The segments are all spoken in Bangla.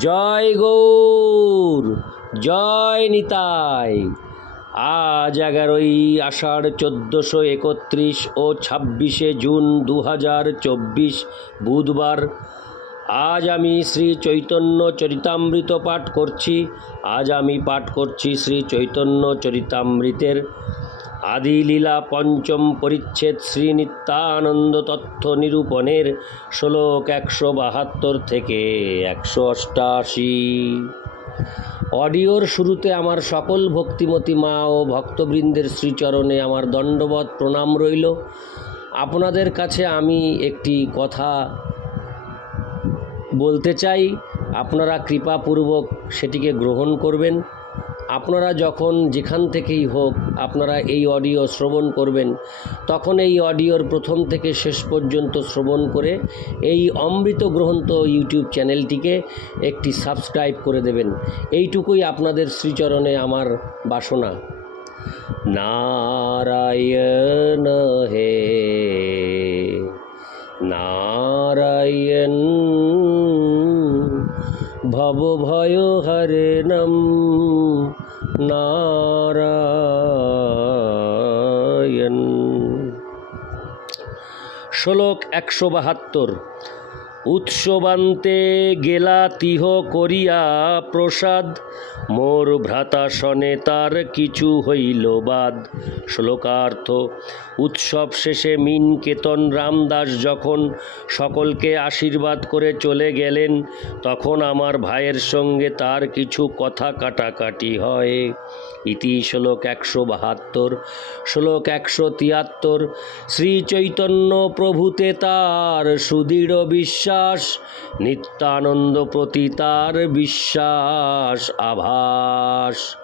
জয় গৌর, জয় নিতাই। আজ এগারোই আষাঢ় চোদ্দোশো একত্রিশ ও ছাব্বিশে জুন দু হাজার চব্বিশ বুধবার আজ আমি শ্রী চৈতন্য চরিতামৃত পাঠ করছি। আজ আমি পাঠ করছি শ্রী চৈতন্য চরিতামৃতের আদিলীলা পঞ্চম পরিচ্ছেদ শ্রী নিত্যানন্দ তথ্য নিরূপণের শ্লোক একশো বাহাত্তর থেকে একশো অষ্টাশি। অডিওর শুরুতে আমার সকল ভক্তিমতী মা ও ভক্তবৃন্দের শ্রীচরণে আমার দণ্ডবত প্রণাম রইল। আপনাদের কাছে আমি একটি কথা বলতে চাই, আপনারা কৃপাপূর্বক সেটিকে গ্রহণ করবেন। আপনারা যখন যেখান থেকেই হোক আপনারা এই অডিও শ্রবণ করবেন, তখন এই অডিওর প্রথম থেকে শেষ পর্যন্ত শ্রবণ করে এই অমৃত গ্রহন্ত ইউটিউব চ্যানেলটিকে একটি সাবস্ক্রাইব করে দেবেন। এইটুকুই আপনাদের শ্রীচরণে আমার বাসনা। নারায়ণ হে, নারায়ণ ভবভয় হরে নম। নারায়ণ। শ্লোক একশো বাহাত্তর। উৎসবান্তে গেলা তিহ করিয়া প্রসাদ। মোর ভ্রাতাসনে তার কিছু হইল বাদ। শ্লোকার্থ, উৎসব শেষে মিন কেতন রামদাস যখন সকলকে আশীর্বাদ করে চলে গেলেন, তখন আমার ভাইয়ের সঙ্গে তার কিছু কথা কাটাকাটি হয়। ইতি শ্লোক একশো বাহাত্তর, শ্লোক একশো তিয়াত্তর শ্রী চৈতন্য প্রভুতে তার সুদৃঢ় বিশ্বাস নিত্যানন্দ প্রতি তার বিশ্বাস, আভাস।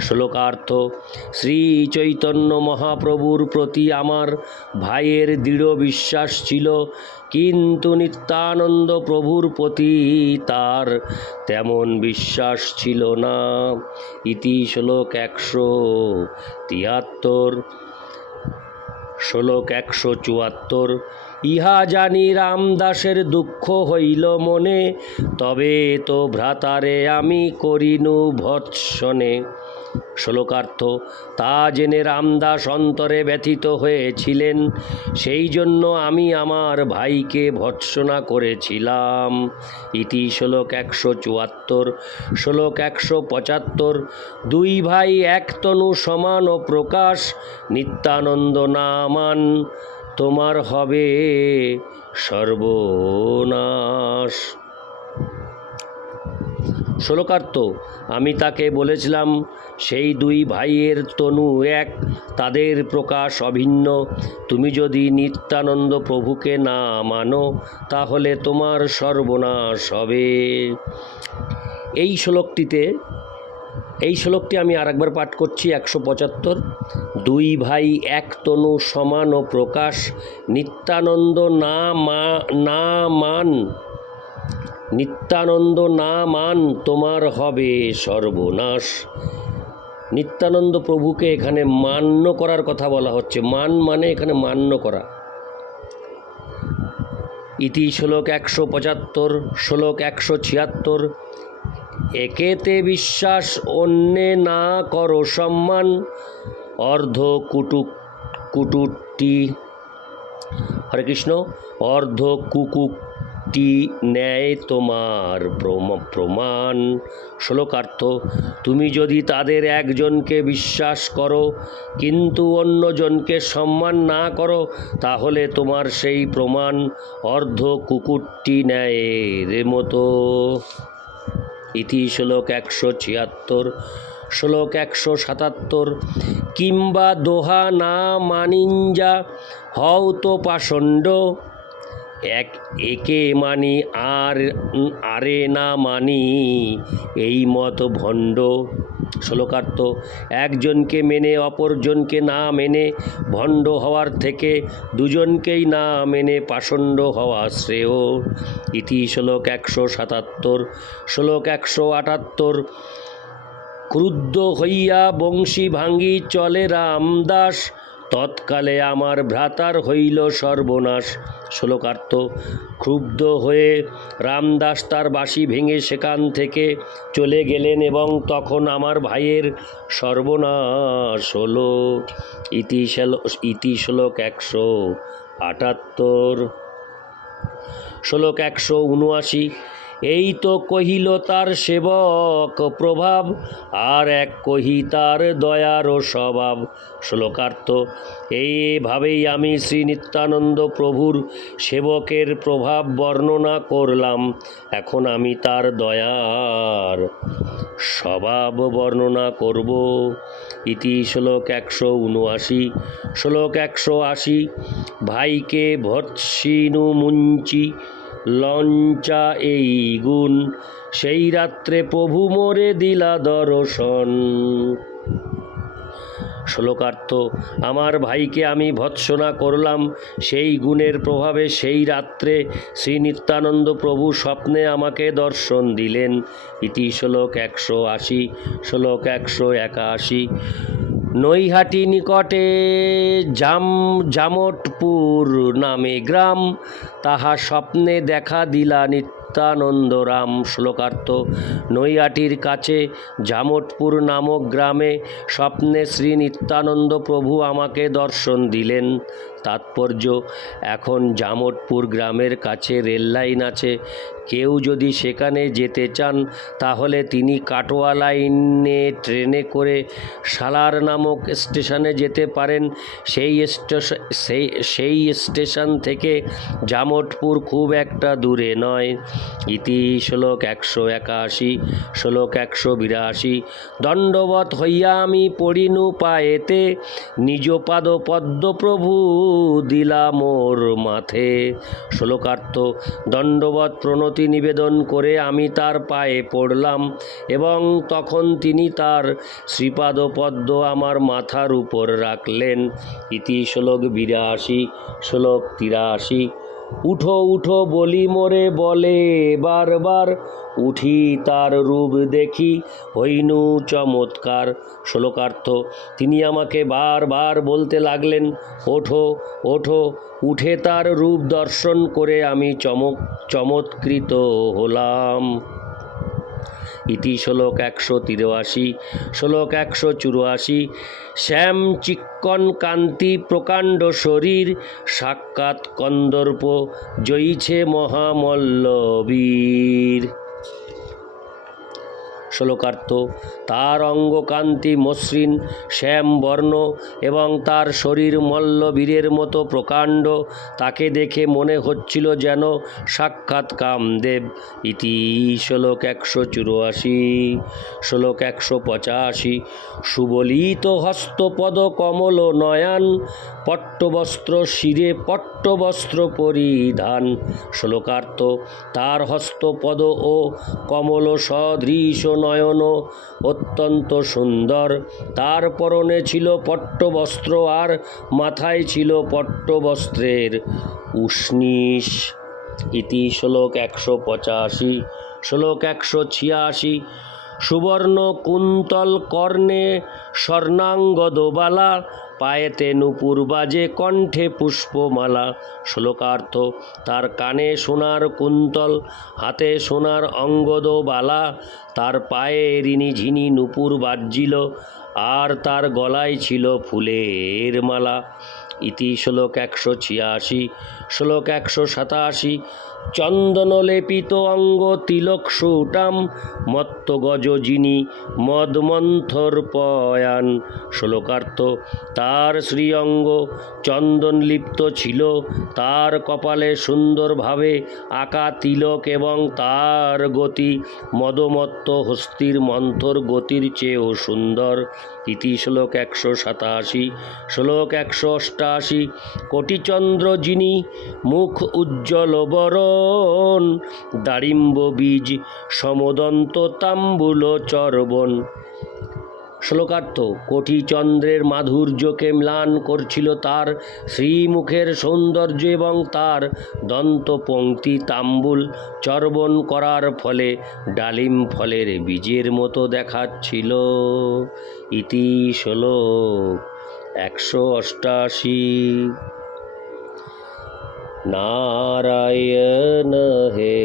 শ্লোকার্থ শ্রী চৈতন্য মহাপ্রভুর প্রতি আমার ভাইয়ের দৃঢ় বিশ্বাস ছিল, কিন্তু নিত্যানন্দ প্রভুর প্রতি তার তেমন বিশ্বাস ছিল না। ইতি শ্লোক একশো তিয়াত্তর। শ্লোক একশো চুয়াত্তর। ইহা জানি রামদাসের দুঃখ হইল মনে, তবে তো ভ্রাতারে আমি করিনু ভৎসনে। শ্লোকার্থ, তা জেনে রামদাস অন্তরে ব্যথিত হয়েছিলেন সেই জন্য আমি আমার ভাইকে ভৎসনা করেছিলাম। ইতি শ্লোক একশো চুয়াত্তর, শ্লোক একশো পঁচাত্তর, দুই ভাই এক তনু সমান ও প্রকাশ, নিত্যানন্দ নামান। তোমার হবে সর্বনাশ। শ্লোকার্থ, আমি তাকে বলেছিলাম, সেই দুই ভাইয়ের তনু এক, তাদের প্রকাশ অভিন্ন। তুমি যদি নিত্যানন্দ প্রভুকে না মানো, তাহলে তোমার সর্বনাশ হবে। এই শ্লোকটিতে এই শ্লোকটি আমি আরেকবার পাঠ করছি, একশো পঁচাত্তর। দুই ভাই এক তনু সমান ও প্রকাশ, নিত্যানন্দ না মা, না মান, নিত্যানন্দ না মান তোমার হবে সর্বনাশ। নিত্যানন্দ প্রভুকে এখানে মান্য করার কথা বলা হচ্ছে। মান মানে এখানে মান্য করা। ইতি শ্লোক একশো পঁচাত্তর, শ্লোক একশো ছিয়াত্তর একেতে বিশ্বাস, অন্যে না করো সম্মান। অর্ধ কুটুক কুটুটি, হরে কৃষ্ণ, অর্ধ কুকুকটি ন্যায় তোমার প্রম- প্রমাণ। শ্লোকার্থ তুমি যদি তাদের একজনকে বিশ্বাস করো, কিন্তু অন্যজনকে সম্মান না করো, তাহলে তোমার সেই প্রমাণ অর্ধ কুকুরটি ন্যায়ের মতো। ইতি শ্লোক একশো ছিয়াত্তর শ্লোক একশো সাতাত্তর। কিংবা দোহা না মানিঞ্জা হও তো পাষণ্ড। এক একে মানি আর আরে না মানি, এই মত ভণ্ড। শ্লোকার্থ, একজনকে মেনে অপরজনকে না মেনে ভণ্ড হওয়ার থেকে দুজনকেই না মেনে পাষণ্ড হওয়া শ্রেয়। ইতি শ্লোক একশো সাতাত্তর। শ্লোক একশো আটাত্তর, ক্রুদ্ধ হইয়া বংশী ভাঙ্গি চলে রামদাস তৎকালে আমার ভ্রাতার হইল সর্বনাশ। শ্লোকার্থ, ক্ষুব্ধ হয়ে রামদাস তার বাঁশি ভেঙে সেখান থেকে চলে গেলেন এবং তখন আমার ভাইয়ের সর্বনাশ হলো। ইতি শ্লো- ইতি শ্লোক একশো আটাত্তর। শ্লোক একশো উনআশি এই তো কহিল তার সেবক প্রভাব, আর এক কহি তার দয়ার স্বভাব। শ্লোকার্থ, এইভাবেই আমি শ্রী নিত্যানন্দ প্রভুর সেবকের প্রভাব বর্ণনা করলাম। এখন আমি তার দয়ার স্বভাব বর্ণনা করব। ইতি শ্লোক একশো উনআশি। শ্লোক একশো আশি। ভাইকে ভৎসিনু মুঞ্চি লঞ্চা এই গুণ। সেই রাত্রে প্রভু মোরে দিলা দর্শন। শ্লোকার্থ, আমার ভাইকে আমি ভৎসনা করলাম। সেই গুণের প্রভাবে সেই রাত্রে শ্রী নিত্যানন্দ প্রভু স্বপ্নে আমাকে দর্শন দিলেন। ইতি শ্লোক একশো আশি, শ্লোক একশো একাশি। নৈহাটি নিকটে জাম জামটপুর নামে গ্রাম। তাহা স্বপ্নে দেখা দিলা নিত্যানন্দ রাম শ্লোকার্থ। নৈহাটির কাছে জামটপুর নামক গ্রামে স্বপ্নে শ্রী নিত্যানন্দ প্রভু আমাকে দর্শন দিলেন। তাৎপর্য, এখন জামটপুর গ্রামের কাছে রেললাইন আছে। কেউ যদি সেখানে যেতে চান, তাহলে তিনি কাটোয়া লাইনে ট্রেনে করে সালার নামক স্টেশনে যেতে পারেন। সেই স্টেশন সেই সেই স্টেশন থেকে জামটপুর খুব একটা দূরে নয়। ইতি শ্লোক একশো একাশি, শ্লোক একশো বিরাশি। দণ্ডবত হইয়া আমি পড়িনু পায়েতে, নিজ পাদ পদ্ম প্রভু দিলা মোর মাথে। শ্লোকার্থ দণ্ডবত প্রণতি নিবেদন করে আমি তার পায়ে পড়লাম এবং তখন তিনি তার শ্রীপাদ পদ্ম আমার মাথার উপর রাখলেন। ইতি শ্লোক বিরাশি, শ্লোক তিরাশি। উঠো উঠো বলি মোরে বলে, বারবার উঠি তার রূপ দেখি, হইনু চমৎকার শ্লোকার্থ। তিনি আমাকে বারবার বলতে লাগলেন, ওঠো ওঠো, উঠে তার রূপ দর্শন করে আমি চমক, চমৎকৃত হলাম। ইতি শ্লোক একশো তিরাশি, শ্লোক একশো চুরাশি। শ্যাম চিক্কন কান্তি প্রকাণ্ড শরীর, সাক্ষাৎ কন্দর্প, জয়ীছে মহামল্লবীর। শ্লোকার্থ। তার অঙ্গকান্তি মসৃণ, শ্যাম বর্ণ এবং তার শরীর মল্লবীরের মতো প্রকাণ্ড, তাকে দেখে মনে হচ্ছিল যেন সাক্ষাৎ কামদেব। ইতি শ্লোক একশো চুরাশি, শ্লোক একশো পঁচাশি। সুবলিত হস্তপদ কমল নয়ন, পট্টবস্ত্র শিরে পট্টবস্ত্র পরিধান। শ্লোকার্থ, তার হস্তপদ ও কমল সদৃশ নয়ন অত্যন্ত সুন্দর। তার পরনে ছিল পট্টবস্ত্র আর মাথায় ছিল পট্টবস্ত্রের উষ্ণিস ইতি শ্লোক একশো পঁচাশি, শ্লোক একশো ছিয়াশি। সুবর্ণ কুন্তল কর্ণে স্বর্ণাঙ্গদবালা পায়েতে নূপুর বাজে কণ্ঠে পুষ্পমালা। শ্লোকার্থ, তার কানে সোনার কুন্তল, হাতে সোনার অঙ্গদ বালা, তার পায়ে রিনি ঝিনি নূপুর বাজছিল আর তার গলায় ছিল ফুলের মালা। ইতি শ্লোক একশো ছিয়াশি। শ্লোক একশো সাতাশি চন্দন লেপিত অঙ্গ তিলক সুটাম মত্ত গজ যিনি মদমন্থর পয়ান শ্লোকার্থ, তার শ্রীঅঙ্গ চন্দন লিপ্ত ছিল, তার কপালে সুন্দরভাবে আঁকা তিলক এবং তার গতি মদমত্ত হস্তির মন্থর গতির চেয়েও সুন্দর। ইতি শ্লোক একশো সাতাশি, শ্লোক একশো অষ্টাশি, কোটিচন্দ্র যিনি মুখ উজ্জ্বল বরণ, দারিম্ব বীজ, সমদন্ত তাম্বুল চরবন শ্লোকার্থ, কোটিচন্দ্রের মাধুর্যকে ম্লান করছিল তার শ্রীমুখের সৌন্দর্য এবং তার দন্তপংক্তি তাম্বুল চর্বণ করার ফলে ডালিম ফলের বীজের মতো দেখাচ্ছিল। ইতি শ্লোক একশো অষ্টাশি। নারায়ণ হে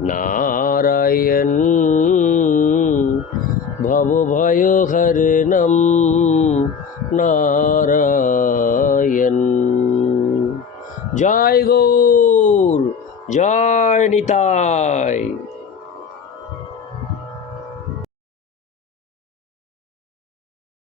নারায়ণ ভব ভয় হরণম নারায়ণ। জয় গৌর জয় নিতাই।